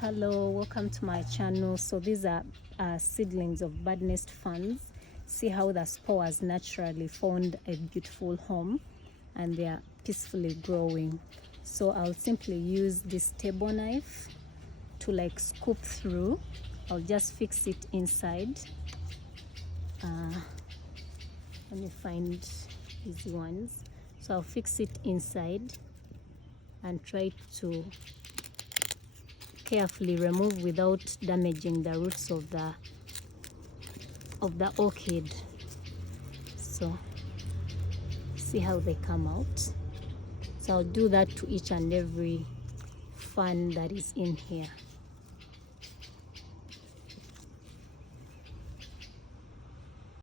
Hello, welcome to my channel. So these are seedlings of bird nest ferns. See how the spore has naturally found a beautiful home and they are peacefully growing. So I'll simply use this table knife to like scoop through. I'll just fix it inside. Let me find easy ones. So I'll fix it inside and try to carefully remove without damaging the roots of the orchid. So see how they come out. So I'll do that to each and every fern that is in here.